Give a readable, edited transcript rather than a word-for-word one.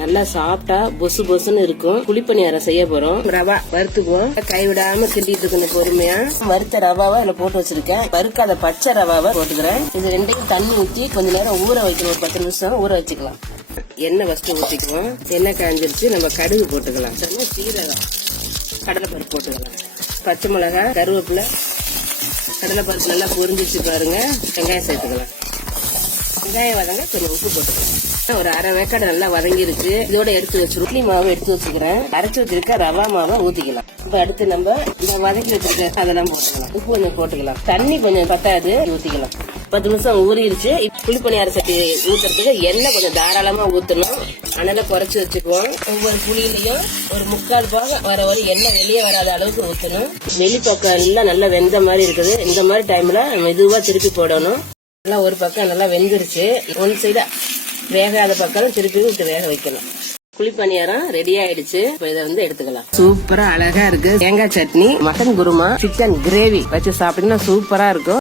நல்லா சாப்பிட்டா பொசு பொசுன்னு இருக்கும். குழிப்பணியாரம் செய்ய போறோம். ரவா வறுத்துக்குவோம். கைவிடாம கிண்டிட்டு இருக்கணும் பொறுமையா. வறுத்த ரவாவை அதுல போட்டு வச்சிருக்கேன். வறுக்காத பச்சை ரவாவை போட்டுக்கிறேன். இது ரெண்டையும் தண்ணி ஊற்றி கொஞ்ச நேரம் ஊற வைக்கணும். ஒரு 10 நிமிஷம் ஊற வச்சுக்கலாம். எண்ணெய் ஃபர்ஸ்ட் ஊற்றிக்குவோம். எண்ணெய் காஞ்சிருச்சு. நம்ம கடுகு போட்டுக்கலாம். சீரகம், கடலைப்பருப்பு போட்டுக்கலாம். பச்சை மிளகாய், கருவேப்பிலை, கடலைப்பருப்பு நல்லா பொரிஞ்சிச்சு பாருங்க. வெங்காயம் சேர்த்துக்கலாம். வெங்காயம் வதங்க கொஞ்சம் உப்பு போட்டுக்கலாம். ஒரு அரை வேக்காடு நல்லா வதங்கிருச்சு. இதோட எடுத்து வச்சு இட்லி மாவு எடுத்து வச்சுக்கிறேன். அரைச்சு வச்சிருக்க ரவா மாவை ஊத்திக்கலாம். இப்ப அடுத்து நம்ம இந்த வதக்கி வச்சிருக்க அதெல்லாம் போட்டுக்கலாம். உப்பு கொஞ்சம் போட்டுக்கலாம். தண்ணி கொஞ்சம் பத்தாது ஊத்திக்கலாம். 10 நிமிஷம் ஊறிடுச்சு. குழிப்பணியார சட்டி ஊத்துறதுக்கு எண்ணெய் கொஞ்சம் தாராளமா ஊத்தணும். அனலை குறைச்சு வச்சுக்குவோம். ஒவ்வொரு புளியிலையும் ஒரு 3/4 பாகம் வர வரை எண்ணெய் வெளியே வராத அளவுக்கு ஊத்தணும். வெளிப்பக்கம் எல்லாம் நல்லா வெந்த மாதிரி இருக்குது. இந்த மாதிரி டைம்ல மெதுவா திருப்பி போடணும். நல்லா ஒரு பக்கம் நல்லா வெந்துருச்சு. ஒன் சைடா வேகாத பக்கம் திருப்பி விட்டு வேக வைக்கணும். குழிப்பணியாரம் ரெடி ஆயிடுச்சு. இதை எடுத்துக்கலாம். சூப்பரா அழகா இருக்கு. தேங்காய் chutney, mutton kurma, chicken gravy வச்சு சாப்பிட்டீங்கன்னா சூப்பரா இருக்கும்.